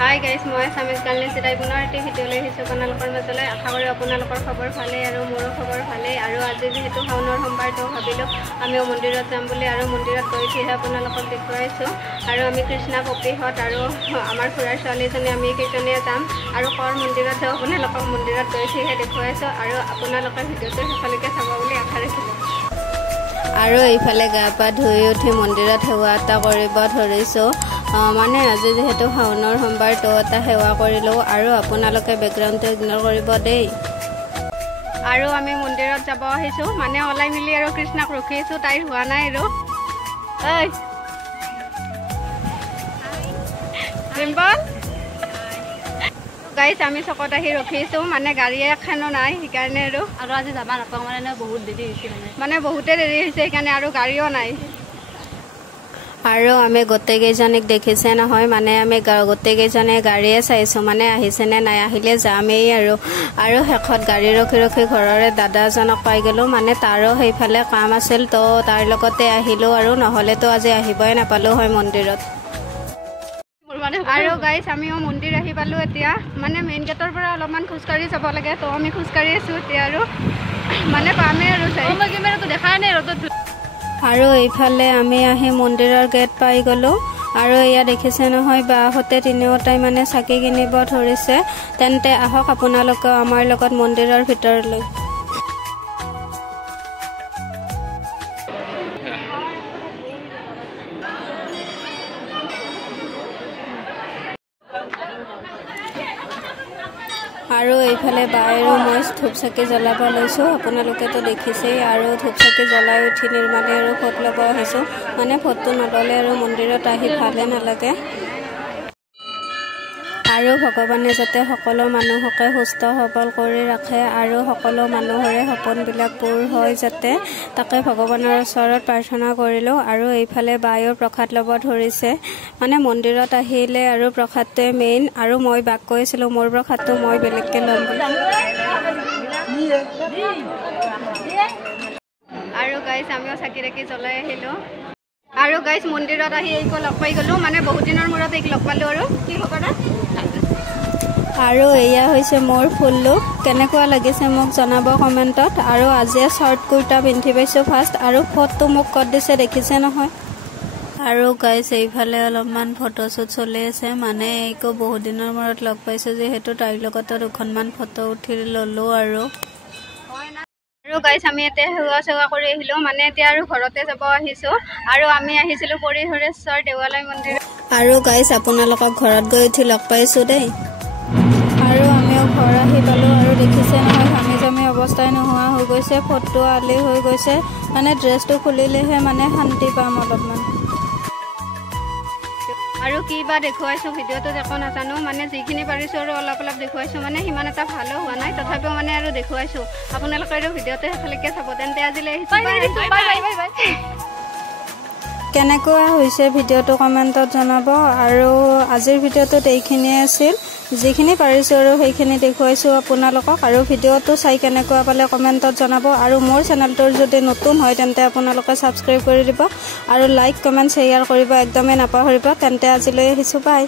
Hi guys, মই সামিজ গালনি সিদাই পুনৰ এটি ভিডিঅ' লৈ আহিছোঁ আপোনালোকৰ মাজলৈ। আশা কৰোঁ আপোনালোকৰ খবৰ ভালেই আৰু মোৰো খবৰ ভালেই। আৰু আজি যিহেতু শাওনৰ সোমবাৰটো ভাবিলোঁ আমিও মন্দিৰত যাম বুলি, আৰু মন্দিৰত গৈ উঠিহে আপোনালোকক দেখুৱাইছোঁ। আৰু আমি কৃষ্ণা পপিহঁত আৰু আমাৰ খুৰাৰ ছোৱালীজনী আমি কেইজনীয়ে যাম আৰু কৰ মন্দিৰত যাওঁ আপোনালোকক মন্দিৰত গৈ উঠিহে দেখুৱাইছোঁ। আৰু আপোনালোকে ভিডিঅ'টো শেষলৈকে চাব বুলি আশা ৰাখিলোঁ। আৰু এইফালে গা পা ধুই উঠি মন্দিৰত সেৱা এটা কৰিব ধৰিছোঁ। মানে আজি যেহেতু শাওনৰ সোমবাৰ তো এটা সেৱা কৰিলোঁ, আৰু আপোনালোকে বেকগ্ৰাউণ্ডটো ইগন'ৰ কৰিব দেই। আৰু আমি মন্দিৰত যাব আহিছোঁ, মানে ওলাই মিলি আৰু কৃষ্ণাক ৰখিছোঁ, তাইৰ হোৱা নাই আৰু চিম্পল গাইছ আমি চকত আহি ৰখিছোঁ, মানে গাড়ী এখনো নাই সেইকাৰণে। আৰু আজি যাব নাপাওঁ মানে বহুত দেৰি হৈছে, মানে বহুতে দেৰি হৈছে সেইকাৰণে, আৰু গাড়ীও নাই। আৰু আমি গোটেইকেইজনীক দেখিছে নহয়, মানে আমি গোটেইকেইজনে গাড়ীয়ে চাইছোঁ, মানে আহিছেনে নাই, আহিলে যামেই। আৰু শেষত গাড়ী ৰখি ৰখি ঘৰৰে দাদা এজনক পাই গ'লোঁ, মানে তাৰো সেইফালে কাম আছিল তো তাৰ লগতে আহিলোঁ, আৰু নহ'লেতো আজি আহিবই নাপালোঁ হয় মন্দিৰত। আৰু গাইছ আমিও মন্দিৰ আহি পালোঁ এতিয়া, মানে মেইন গেটৰ পৰা অলপমান খোজকাঢ়ি যাব লাগে, তো আমি খোজকাঢ়ি আছোঁ এতিয়া, আৰু মানে পামেই আৰু কেমেৰাটো দেখাই নাই ৰ'দত। আৰু এইফালে আমি আহি মন্দিৰৰ গেট পাই গ'লোঁ। আৰু এয়া দেখিছে নহয় বাহঁতে তিনিওটাই মানে চাকি কিনিব ধৰিছে। তেন্তে আহক আপোনালোকেও আমাৰ লগত মন্দিৰৰ ভিতৰলৈ। আৰু এইফালে বায়ৰো মই ধূপ চাকি জ্বলাব লৈছোঁ, আপোনালোকেতো দেখিছেই। আৰু ধূপ চাকি জ্বলাই উঠি নিৰ্মালে আৰু ফট ল'ব আহিছোঁ, মানে ফটটো নল'লে আৰু মন্দিৰত আহি ভালে নালাগে। আৰু ভগৱানে যাতে সকলো মানুহকে সুস্থ সবল কৰি ৰাখে, আৰু সকলো মানুহৰে সপোনবিলাক পূৰ হয় যাতে, তাকে ভগৱানৰ ওচৰত প্ৰাৰ্থনা কৰিলোঁ। আৰু এইফালে বায়ুৰ প্ৰসাদ ল'ব ধৰিছে, মানে মন্দিৰত আহিলে আৰু প্ৰসাদটোৱে মেইন। আৰু মই বাক কৈছিলোঁ মোৰ প্ৰসাদটো মই বেলেগকৈ ল'ম বুলি। আৰু গাইছ আমিও চাকি তাকি জ্বলাই আহিলোঁ। আৰু গাইছ মন্দিৰত আহি এইকো লগ পাই গ'লোঁ, মানে বহুত দিনৰ মূৰত এইক লগ পালোঁ। আৰু কি খবৰ? আৰু এয়া হৈছে মোৰ ফুল লুক, কেনেকুৱা লাগিছে মোক জনাব কমেণ্টত। আৰু আজি শৰ্ট কুৰ্তা পিন্ধি পাইছোঁ ফাৰ্ষ্ট, আৰু ফটো মোক ক'ত দিছে দেখিছে নহয়। আৰু গাইছ এইফালে অলপমান ফটোশ্বুট চলি আছে, মানে এইকো বহুত দিনৰ মূৰত লগ পাইছোঁ যিহেতু তাইৰ লগতো দুখনমান ফটো উঠি ল'লোঁ। আৰু গাইছ আমি এতিয়া সেৱা কৰি আহিলোঁ, মানে এতিয়া আৰু ঘৰতে যাব আহিছোঁ। আৰু আমি আহিছিলোঁ পৰিহৰেশ্বৰ দেৱালয় মন্দিৰ। আৰু গাইছ আপোনালোকক ঘৰত গৈ উঠি লগ পাইছোঁ দেই। আৰু আমিও ঘৰ আহি পালোঁ, আৰু দেখিছে নহয় ঘামি জামি অৱস্থাই নোহোৱা হৈ গৈছে, ফটো আলি হৈ গৈছে, মানে ড্ৰেছটো খুলিলেহে মানে শান্তি পাম অলপমান। আৰু কি বা দেখুৱাইছোঁ ভিডিঅ'টোত একো নাজানো, মানে যিখিনি পাৰিছোঁ আৰু অলপ অলপ দেখুৱাইছোঁ, মানে সিমান এটা ভালো হোৱা নাই, তথাপিও মানে আৰু দেখুৱাইছোঁ। আপোনালোকে আৰু ভিডিঅ'টো শেষলৈকে চাব। তেন্তে আজিলৈ কেনেকুৱা হৈছে ভিডিঅ'টো কমেণ্টত জনাব। আৰু আজিৰ ভিডিঅ'টোত এইখিনিয়ে আছিল, যিখিনি পাৰিছোঁ আৰু সেইখিনি দেখুৱাইছোঁ আপোনালোকক। আৰু ভিডিঅ'টো চাই কেনেকুৱা পালে কমেণ্টত জনাব। আৰু মোৰ চেনেলটোৰ যদি নতুন হয় তেন্তে আপোনালোকে ছাবস্ক্ৰাইব কৰি দিব, আৰু লাইক কমেণ্ট শ্বেয়াৰ কৰিব একদমেই নাপাহৰিব। তেন্তে আজিলৈ আহিছোঁ, বাই।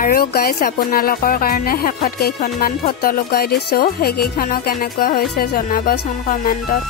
আৰু গাইছ আপোনালোকৰ কাৰণে শেষত কেইখনমান ফটো লগাই দিছোঁ, সেইকেইখনো কেনেকুৱা হৈছে জনাবচোন কমেণ্টত।